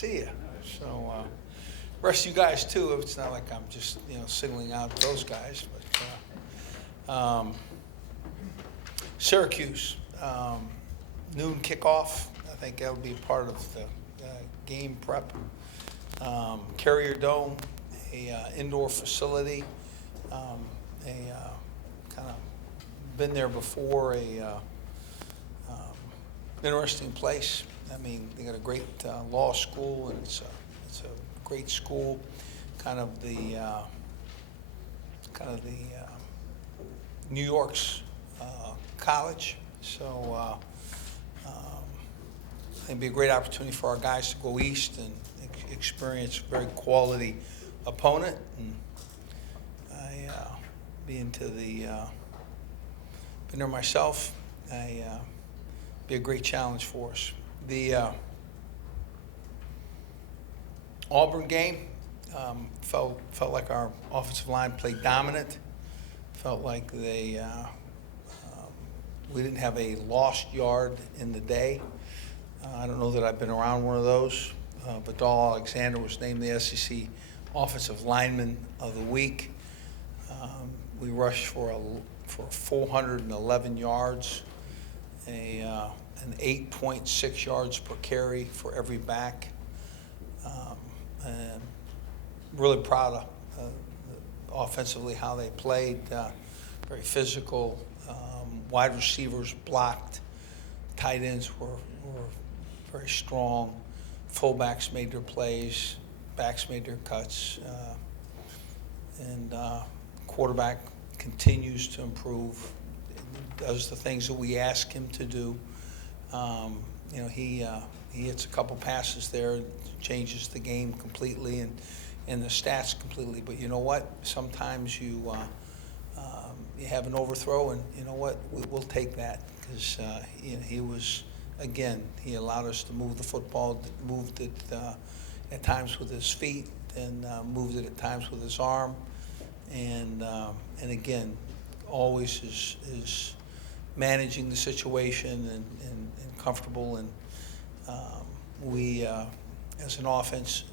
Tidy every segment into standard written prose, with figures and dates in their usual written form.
see you. So, rest of you guys too. It's not like I'm just singling out those guys, but Syracuse noon kickoff. I think that'll be part of the game prep. Carrier Dome, a indoor facility. Kind of been there before. Interesting place. I mean, they got a great law school, and it's a great school. Kind of the New York's college. So it'd be a great opportunity for our guys to go east and experience a very quality opponent. And being been there myself, be a great challenge for us. The Auburn game felt like our offensive line played dominant. Felt like we didn't have a lost yard in the day. I don't know that I've been around one of those, but Dahl Alexander was named the SEC Offensive Lineman of the Week. We rushed for 411 yards, an 8.6 yards per carry for every back. And really proud of offensively how they played. Very physical. Wide receivers blocked. Tight ends were very strong. Fullbacks made their plays. Backs made their cuts. And quarterback continues to improve. Does the things that we ask him to do. He hits a couple passes there, changes the game completely and the stats completely. But you know what? Sometimes you have an overthrow, and you know what? We'll take that because he was, again, he allowed us to move the football, moved it at times with his feet, and moved it at times with his arm, and again, always is managing the situation and comfortable. And we, as an offense,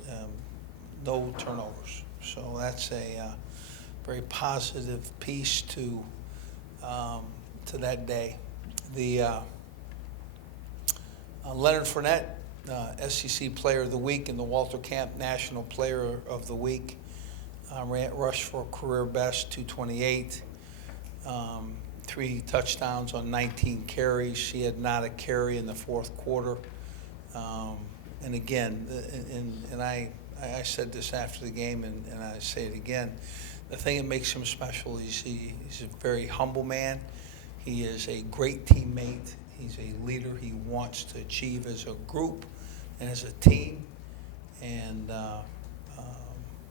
no turnovers. So that's a very positive piece to that day. The Leonard Fournette, SEC Player of the Week and the Walter Camp National Player of the Week, rushed for a career best 228. 3 touchdowns on 19 carries. She had not a carry in the fourth quarter. And again, and I said this after the game, and I say it again, the thing that makes him special is he's a very humble man. He is a great teammate. He's a leader. He wants to achieve as a group and as a team. And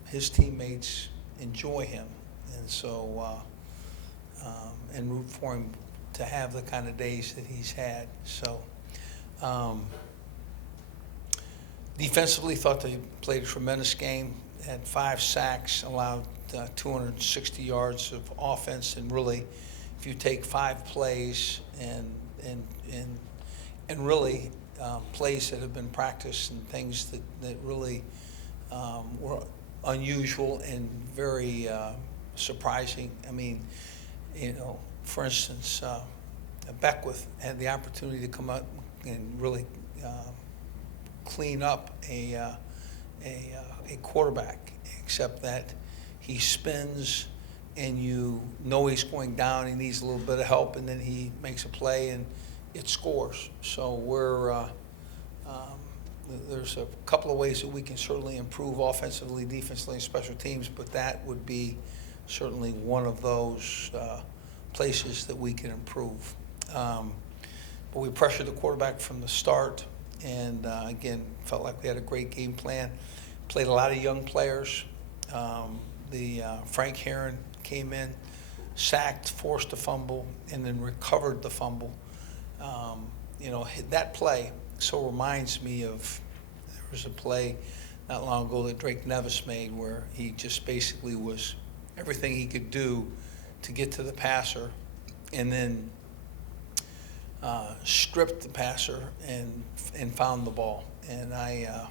his teammates enjoy him. And so, and root for him to have the kind of days that he's had. So, defensively, thought they played a tremendous game. Had 5 sacks, allowed 260 yards of offense, and really, if you take 5 plays and really plays that have been practiced and things that really were unusual and very surprising. I mean, for instance, Beckwith had the opportunity to come up and really clean up a quarterback, except that he spins and he's going down, he needs a little bit of help, and then he makes a play and it scores. So there's a couple of ways that we can certainly improve offensively, defensively, and special teams, but that would be certainly one of those places that we can improve. But we pressured the quarterback from the start, and again, felt like we had a great game plan. Played a lot of young players. Frank Heron came in, sacked, forced a fumble, and then recovered the fumble. That play reminds me of, there was a play not long ago that Drake Nevis made where he just basically was everything he could do to get to the passer, and then stripped the passer and found the ball. And I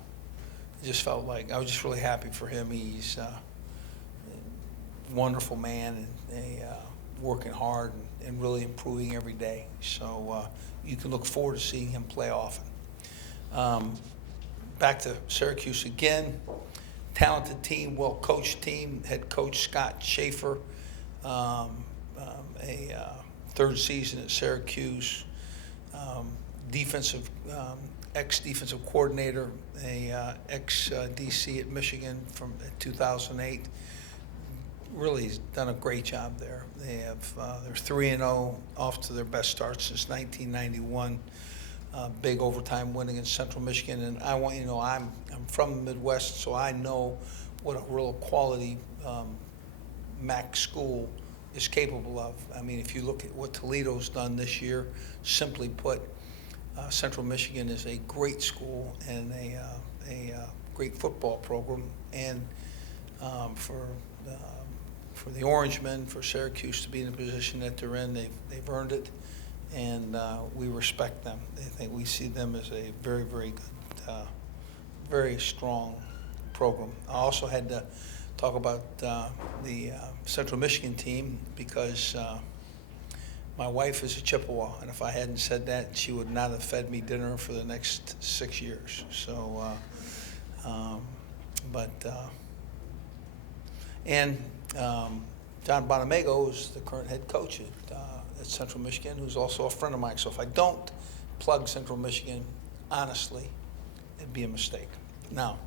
just felt like I was just really happy for him. He's a wonderful man and working hard and really improving every day. So you can look forward to seeing him play often. Back to Syracuse again. Talented team, well-coached team. Head coach Scott Schaefer, a third season at Syracuse. Ex-defensive coordinator, ex-DC at Michigan from 2008. Really has done a great job there. They have they're 3-0, off to their best start since 1991. Big overtime winning in Central Michigan, and I want you to know I'm from the Midwest, so I know what a real quality MAC school is capable of. I mean, if you look at what Toledo's done this year, simply put, Central Michigan is a great school and a great football program, and for the Orangemen, for Syracuse to be in the position that they're in, they've earned it, and we respect them. I think we see them as a very, very good, very strong program. I also had to talk about the Central Michigan team because my wife is a Chippewa, and if I hadn't said that, she would not have fed me dinner for the next 6 years. So, John Bonamego is the current head coach at Central Michigan, who's also a friend of mine. So if I don't plug Central Michigan, honestly, it'd be a mistake. Now,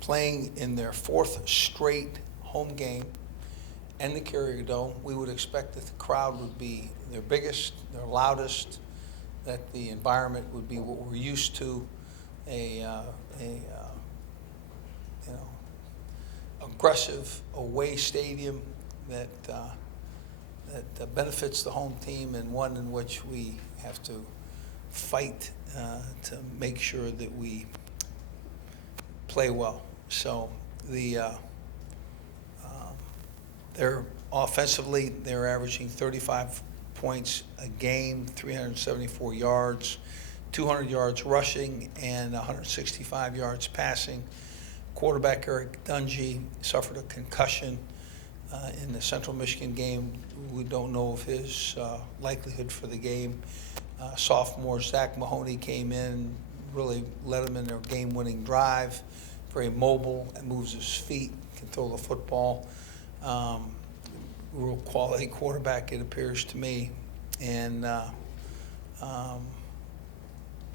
playing in their fourth straight home game and the Carrier Dome, we would expect that the crowd would be their biggest, their loudest, that the environment would be what we're used to, aggressive away stadium that benefits the home team, and one in which we have to fight to make sure that we play well. So they're offensively, they're averaging 35 points a game, 374 yards, 200 yards rushing, and 165 yards passing. Quarterback Eric Dungy suffered a concussion in the Central Michigan game. We don't know of his likelihood for the game. Sophomore Zach Mahoney came in, really led them in their game-winning drive. Very mobile and moves his feet, can throw the football. Real quality quarterback, it appears to me. And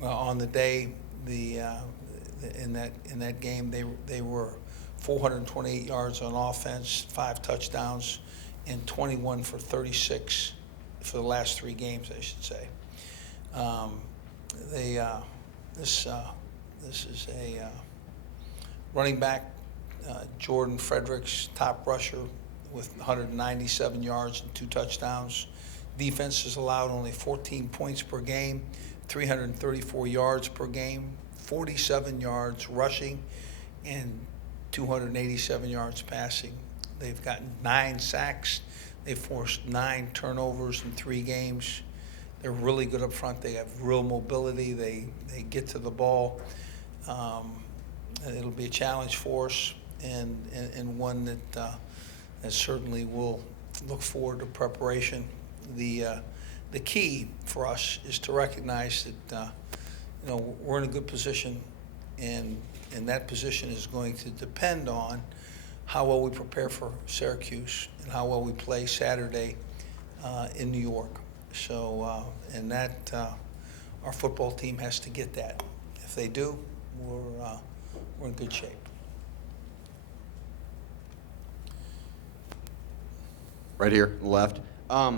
on the day, in that game, they were 428 yards on offense, 5 touchdowns, and 21 for 36 for the last 3 games, I should say. This is a running back, Jordan Fredericks, top rusher with 197 yards and 2 touchdowns. Defense has allowed only 14 points per game, 334 yards per game, 47 yards rushing, and 287 yards passing. They've gotten 9 sacks. They've forced 9 turnovers in 3 games. They're really good up front. They have real mobility. They get to the ball. It'll be a challenge for us, and one that certainly will look forward to preparation. The key for us is to recognize that we're in a good position, and that position is going to depend on how well we prepare for Syracuse and how well we play Saturday in New York. So, and that our football team has to get that. If they do, we're in good shape. Right here, on the left. I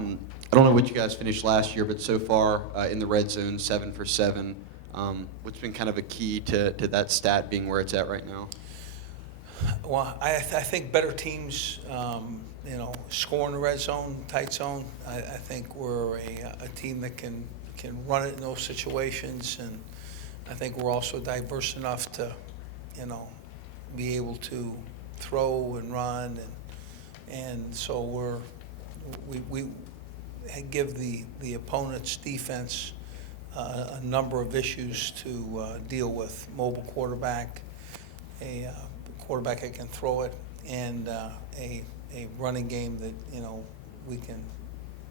don't know what you guys finished last year, but so far in the red zone, 7 for 7. What's been kind of a key to that stat being where it's at right now? Well, I think better teams, score in the red zone, tight zone. I think we're a team that can run it in those situations, and I think we're also diverse enough to, be able to throw and run, and so we give the opponent's defense a number of issues to deal with: mobile quarterback, a quarterback that can throw it, and a running game that we can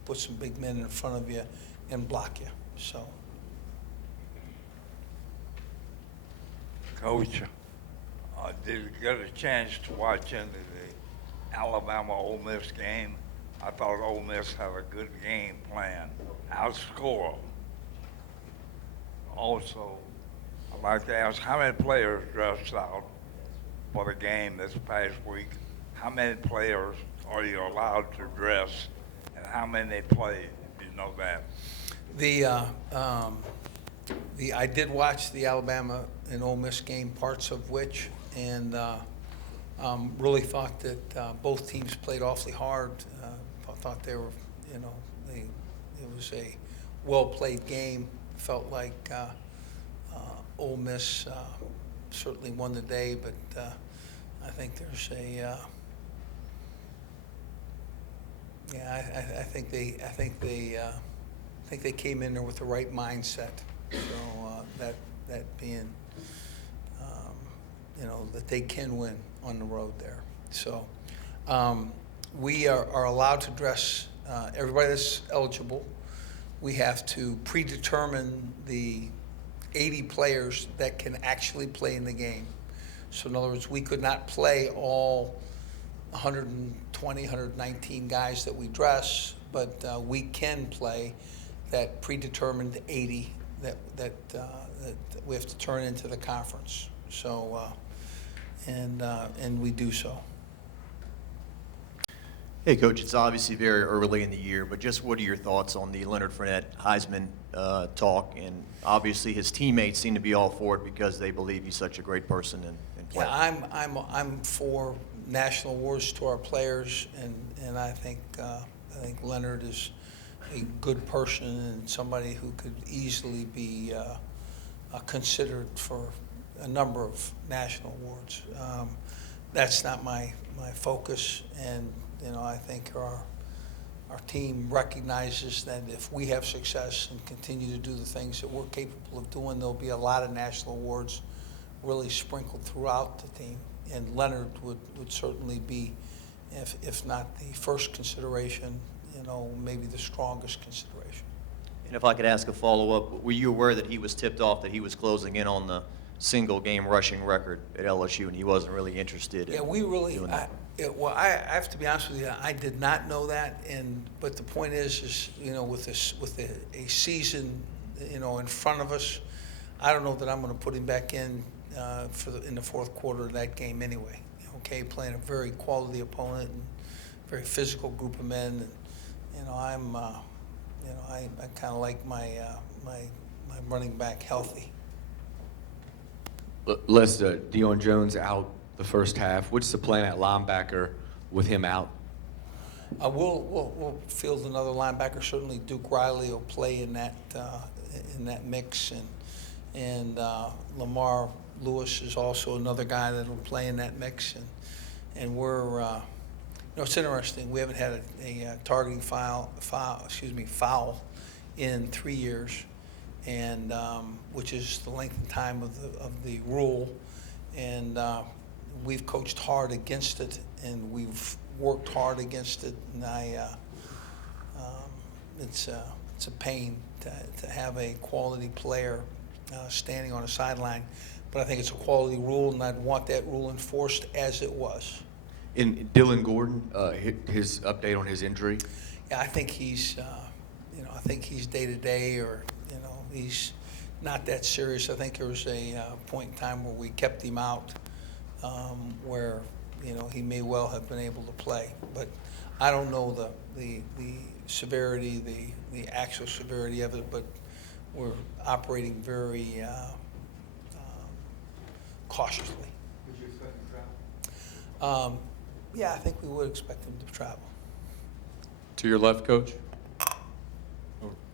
put some big men in front of you and block you. So, Coach, did you get a chance to watch into the Alabama-Ole Miss game? I thought Ole Miss had a good game plan, outscore them. Also, I'd like to ask, how many players dressed out for the game this past week? How many players are you allowed to dress, and how many played? Do you know that? I did watch the Alabama and Ole Miss game, parts of which, and really thought that both teams played awfully hard. I thought they were, it was a well-played game. Felt like Ole Miss certainly won the day, but I think there's I think they came in there with the right mindset. So that being, that they can win on the road there. So we are allowed to dress everybody that's eligible. We have to predetermine the 80 players that can actually play in the game. So in other words, we could not play all 120, 119 guys that we dress, but we can play that predetermined 80 that we have to turn into the conference. So, and we do so. Hey, Coach, it's obviously very early in the year, but just what are your thoughts on the Leonard Fournette Heisman talk? And obviously his teammates seem to be all for it because they believe he's such a great person and player. Yeah, I'm for national awards to our players, and I think Leonard is a good person and somebody who could easily be considered for a number of national awards. That's not my focus, and I think our team recognizes that if we have success and continue to do the things that we're capable of doing, there'll be a lot of national awards really sprinkled throughout the team. And Leonard would certainly be, if not the first consideration, maybe the strongest consideration. And if I could ask a follow-up, were you aware that he was tipped off that he was closing in on the single-game rushing record at LSU, and he wasn't really interested in doing that? Well, I have to be honest with you. I did not know that, but the point is with a season, in front of us, I don't know that I'm going to put him back in in the fourth quarter of that game anyway. Okay, playing a very quality opponent and very physical group of men, and I kind of like my running back healthy. Les, Deion Jones out the first half. What's the plan at linebacker with him out? We'll field another linebacker. Certainly, Duke Riley will play in that mix, and Lamar Lewis is also another guy that will play in that mix. And we're it's interesting. We haven't had a targeting foul in 3 years, and which is the length of time of the rule, and we've coached hard against it, and we've worked hard against it, and it's a pain to have a quality player standing on a sideline, but I think it's a quality rule, and I'd want that rule enforced as it was. And Dylan Gordon, his update on his injury? Yeah, I think he's day to day, or he's not that serious. I think there was a point in time where we kept him out, where he may well have been able to play, but I don't know the severity, the actual severity of it. But we're operating very cautiously. Would you expect him to travel? Yeah, I think we would expect him to travel. To your left, Coach.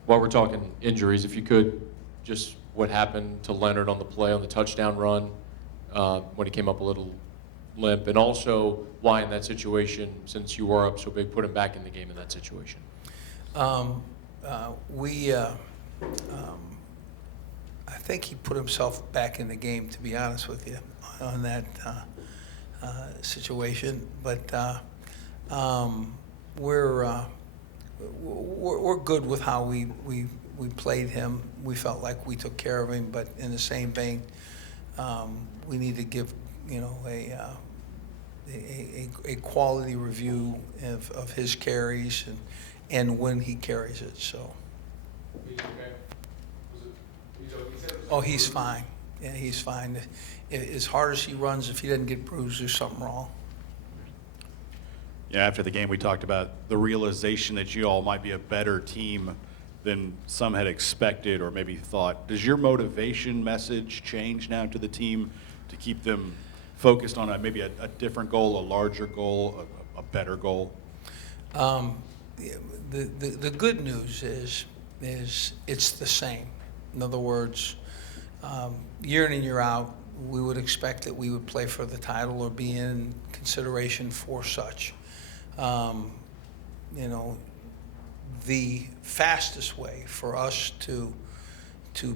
While we're talking injuries, if you could, just what happened to Leonard on the play on the touchdown run when he came up a little limp, and also why in that situation, since you were up so big, put him back in the game in that situation. think he put himself back in the game, to be honest with you, on that situation. But we're good with how we played him. We felt like we took care of him, but in the same vein, we need to give a quality review of his carries and when he carries it. So. Oh, he's fine. Yeah, he's fine. As hard as he runs, if he doesn't get bruised, there's something wrong. Yeah, after the game, we talked about the realization that you all might be a better team than some had expected or maybe thought. Does your motivation message change now to the team to keep them focused on maybe a different goal, a larger goal, a better goal? The good news is it's the same. In other words, year in and year out, we would expect that we would play for the title or be in consideration for such. The fastest way for us to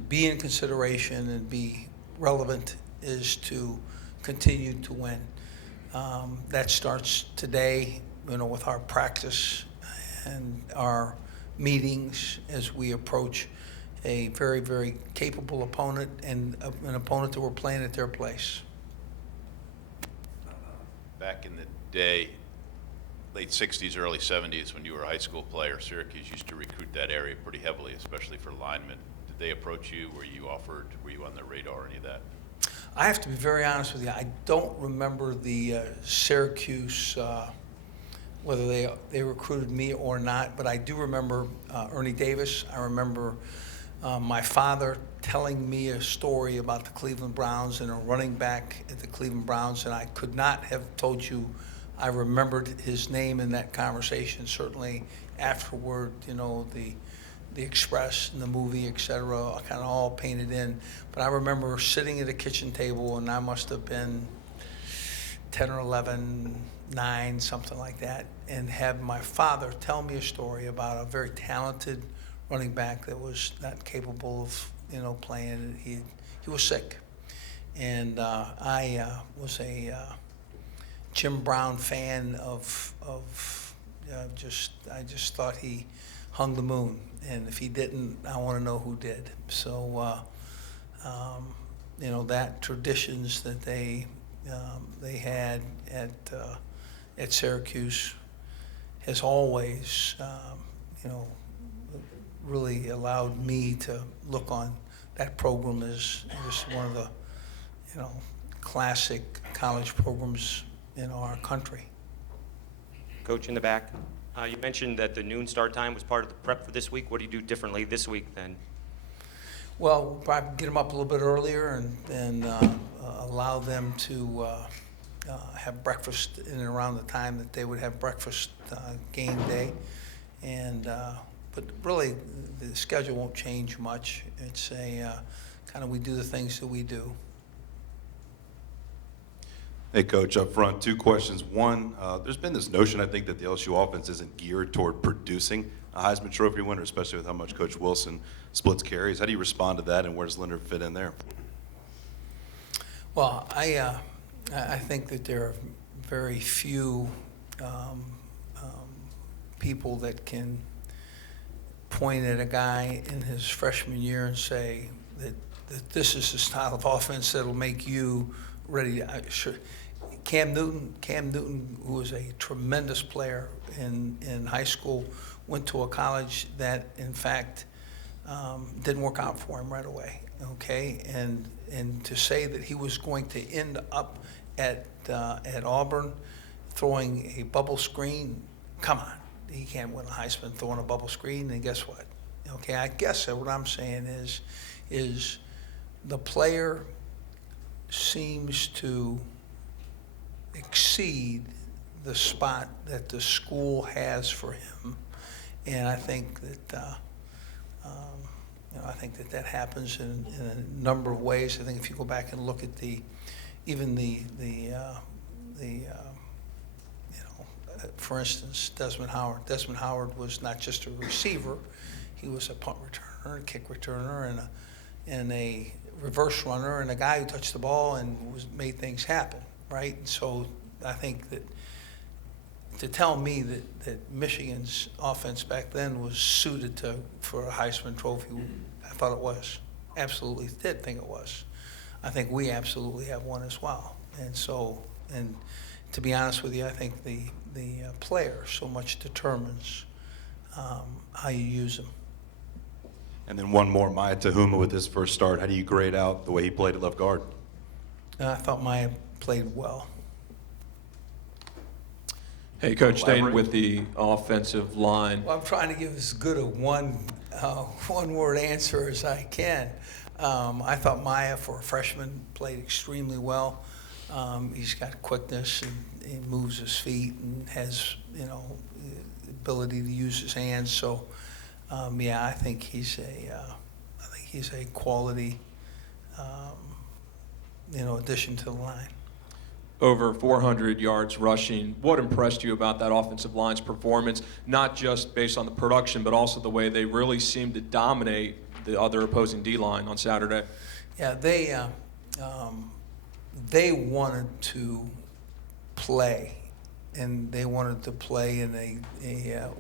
be in consideration and be relevant is to continue to win. That starts today, with our practice and our meetings as we approach a very, very capable opponent and an opponent that we're playing at their place. Back in the day, late 60s, early 70s, when you were a high school player, Syracuse used to recruit that area pretty heavily, especially for linemen. Did they approach you? Were you on their radar, any of that? I have to be very honest with you. I don't remember the Syracuse, whether they recruited me or not, but I do remember Ernie Davis. I remember my father telling me a story about the Cleveland Browns and a running back at the Cleveland Browns, and I could not have told you I remembered his name in that conversation. Certainly afterward, the Express and the movie, et cetera, kind of all painted in. But I remember sitting at a kitchen table, and I must have been 10 or 11, 9, something like that, and have my father tell me a story about a very talented running back that was not capable of, playing. He was sick, and I was a Jim Brown fan of I just thought he hung the moon, and if he didn't, I want to know who did. So that traditions that they had at Syracuse has always really allowed me to look on that program as just one of the classic college programs in our country. Coach in the back, you mentioned that the noon start time was part of the prep for this week. What do you do differently this week then? Well, we'll probably get them up a little bit earlier and allow them to have breakfast in and around the time that they would have breakfast game day. But really, the schedule won't change much. It's we do the things that we do. Hey, Coach, up front, 2 questions. One, there's been this notion, I think, that the LSU offense isn't geared toward producing a Heisman Trophy winner, especially with how much Coach Wilson splits carries. How do you respond to that, and where does Leonard fit in there? Well, I think that there are very few people that can point at a guy in his freshman year and say that this is the style of offense that'll make you ready. Cam Newton, who was a tremendous player in high school, went to a college that, in fact, didn't work out for him right away. Okay, and to say that he was going to end up at Auburn throwing a bubble screen, come on, he can't win a Heisman throwing a bubble screen. And guess what? Okay, I guess what I'm saying is the player seems to exceed the spot that the school has for him, and I think that that happens in a number of ways. I think if you go back and look at for instance, Desmond Howard. Desmond Howard was not just a receiver; he was a punt returner, a kick returner, and a reverse runner and a guy who touched the ball and made things happen, right? And so I think that to tell me that Michigan's offense back then was suited for a Heisman Trophy, I thought it was. Absolutely did think it was. I think we absolutely have one as well. And so, and to be honest with you, I think the player so much determines how you use them. And then one more, Maya Tahuma with his first start. How do you grade out the way he played at left guard? I thought Maya played well. Hey, Coach, staying Elaborate. with the offensive line. Well, I'm trying to give as good a one-word answer as I can. I thought Maya, for a freshman, played extremely well. He's got quickness and he moves his feet and has, ability to use his hands. So, yeah, I think he's a quality, addition to the line. Over 400 yards rushing. What impressed you about that offensive line's performance, not just based on the production, but also the way they really seemed to dominate the other opposing D-line on Saturday? Yeah, they wanted to play, and they wanted to play in a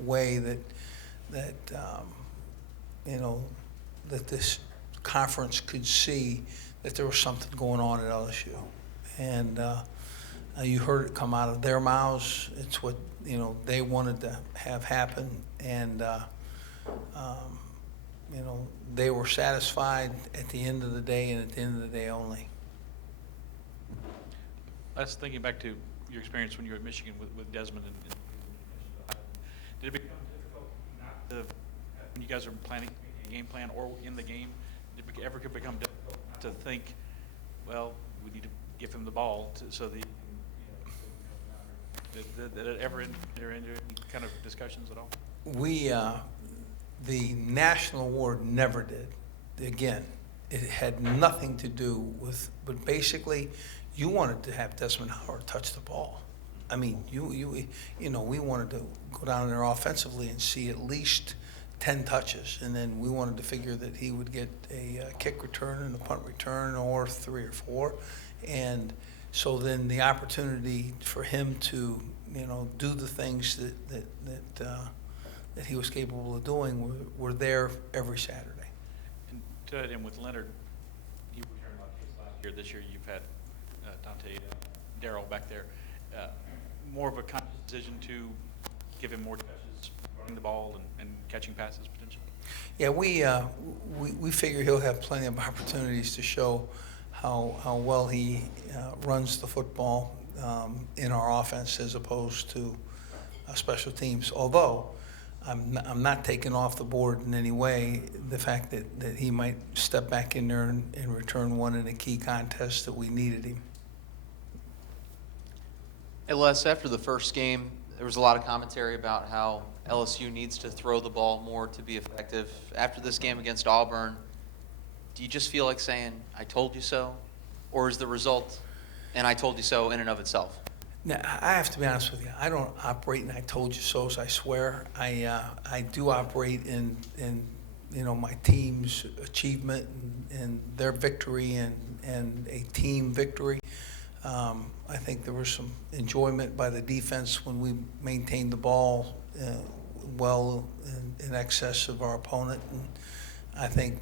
way that this conference could see that there was something going on at LSU, and you heard it come out of their mouths. It's what they wanted to have happen, and they were satisfied at the end of the day, and at the end of the day only. That's thinking back to your experience when you were at Michigan with Desmond and did it become difficult not to, when you guys are planning a game plan or in the game, did it ever become difficult not to think, well, we need to give him the ball so that did it ever enter into any kind of discussions at all? The national award never did. Again, it had nothing to do with, but basically, you wanted to have Desmond Howard touch the ball. I mean, we wanted to go down there offensively and see at least 10 touches, and then we wanted to figure that he would get a kick return and a punt return, or 3 or 4, and so then the opportunity for him to do the things that he was capable of doing were there every Saturday. And to that end with Leonard, you were hearing about this last year. This year you've had Dante, Darryl back there. More of a conscious decision to give him more touches, running the ball and catching passes potentially? Yeah, we figure he'll have plenty of opportunities to show how well he runs the football in our offense as opposed to special teams. Although I'm not taking off the board in any way the fact that he might step back in there and return one in a key contest that we needed him. Hey Les, after the first game, there was a lot of commentary about how LSU needs to throw the ball more to be effective. After this game against Auburn, do you just feel like saying, I told you so? Or is the result, and I told you so in and of itself? Now, I have to be honest with you. I don't operate in I told you so's, I swear. I do operate in my team's achievement and their victory and a team victory. I think there was some enjoyment by the defense when we maintained the ball well in excess of our opponent, and I think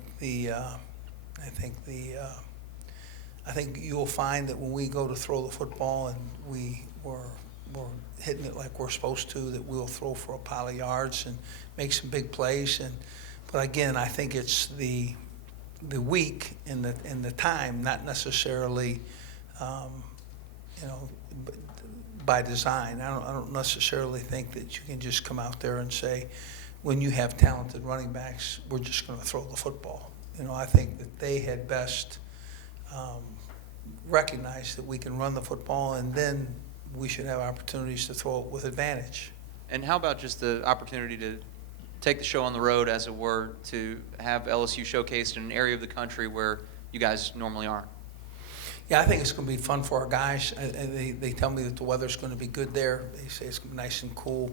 you'll find that when we go to throw the football and we're hitting it like we're supposed to, that we'll throw for a pile of yards and make some big plays. But again, I think it's the week and the time, not necessarily by design. I don't necessarily think that you can just come out there and say, when you have talented running backs, we're just going to throw the football. I think that they had best recognize that we can run the football, and then we should have opportunities to throw it with advantage. And how about just the opportunity to take the show on the road, as it were, to have LSU showcased in an area of the country where you guys normally aren't? Yeah, I think it's going to be fun for our guys. They tell me that the weather's going to be good there. They say it's going to be nice and cool,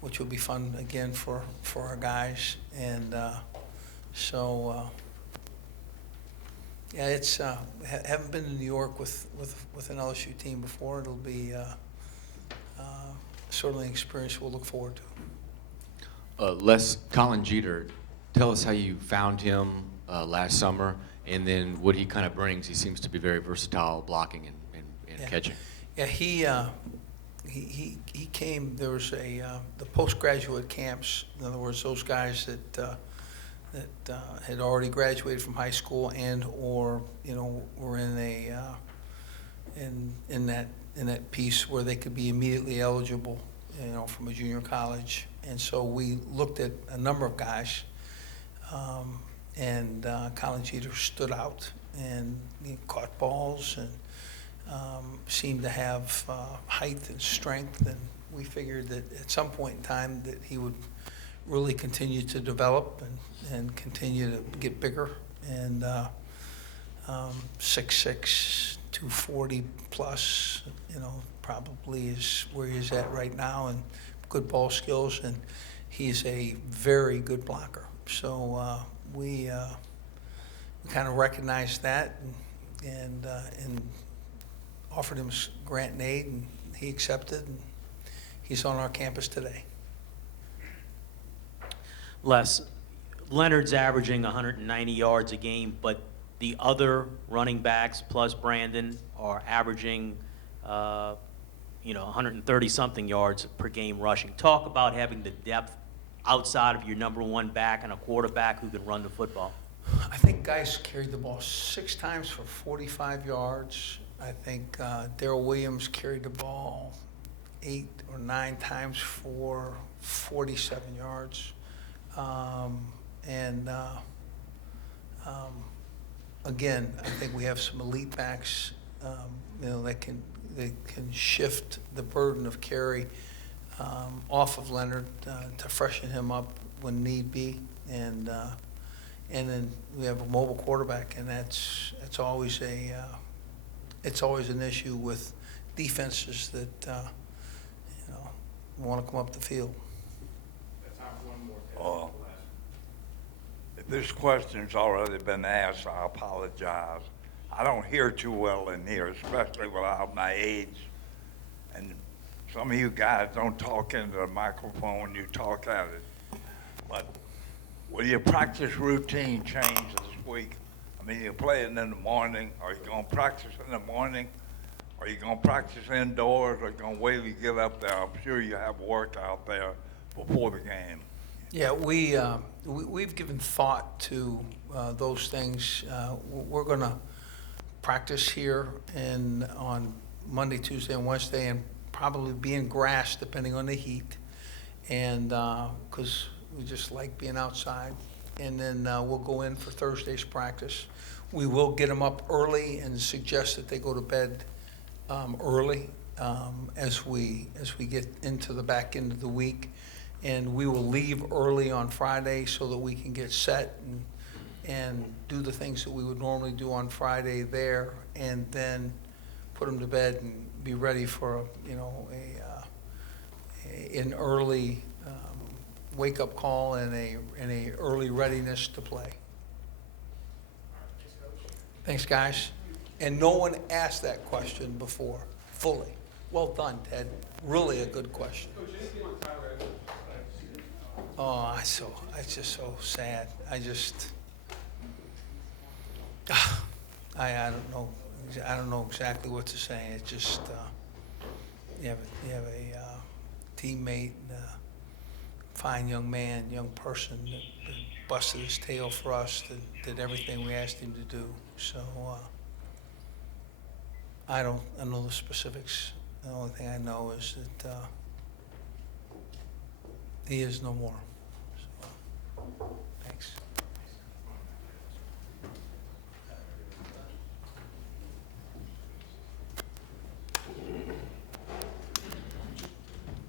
which will be fun again for our guys. And Yeah, it's, haven't been to New York with an LSU team before. It'll be certainly an experience we'll look forward to. Les, Colin Jeter, tell us how you found him last summer, and then what he kind of brings. He seems to be very versatile, blocking and Yeah. catching. Yeah, he came. There was the postgraduate camps. In other words, those guys that had already graduated from high school and or were in that piece where they could be immediately eligible, from a junior college. And so we looked at a number of guys, and Colin Jeter stood out, and he caught balls and seemed to have height and strength, and we figured that at some point in time that he would really continue to develop and continue to get bigger. And 6'6", 240 plus, probably is where he's at right now, and good ball skills, and he's a very good blocker. So we kind of recognized that and offered him grant and aid, and he accepted, and he's on our campus today. Les, Leonard's averaging 190 yards a game, but the other running backs plus Brandon are averaging 130-something yards per game rushing. Talk about having the depth outside of your number one back and a quarterback who can run the football. I think guys carried the ball 6 times for 45 yards. I think Darrell Williams carried the ball 8 or 9 times for 47 yards. Again, I think we have some elite backs, that can shift the burden of carry off of Leonard to freshen him up when need be, and then we have a mobile quarterback, and that's always an issue with defenses that want to come up the field. If this question's already been asked, I apologize. I don't hear too well in here, especially without my age. And some of you guys don't talk into the microphone, you talk at it. But will your practice routine change this week? I mean, you're playing in the morning. Are you going to practice in the morning? Are you going to practice indoors? Are you going to wait till you get up there? I'm sure you have work out there before the game. Yeah, we've given thought to those things. We're going to practice here on Monday, Tuesday, and Wednesday, and probably be in grass depending on the heat, and because we just like being outside. And then we'll go in for Thursday's practice. We will get them up early and suggest that they go to bed early as we get into the back end of the week. And we will leave early on Friday so that we can get set and do the things that we would normally do on Friday there, and then put them to bed and be ready for an early wake-up call and a early readiness to play. Thanks, guys. And no one asked that question before fully. Well done, Ted. Really a good question. Oh, it's just so sad. I don't know exactly what to say. It's just you have a teammate, fine young man, young person that busted his tail for us, that did everything we asked him to do. So I don't know the specifics. The only thing I know is that he is no more. So, thanks.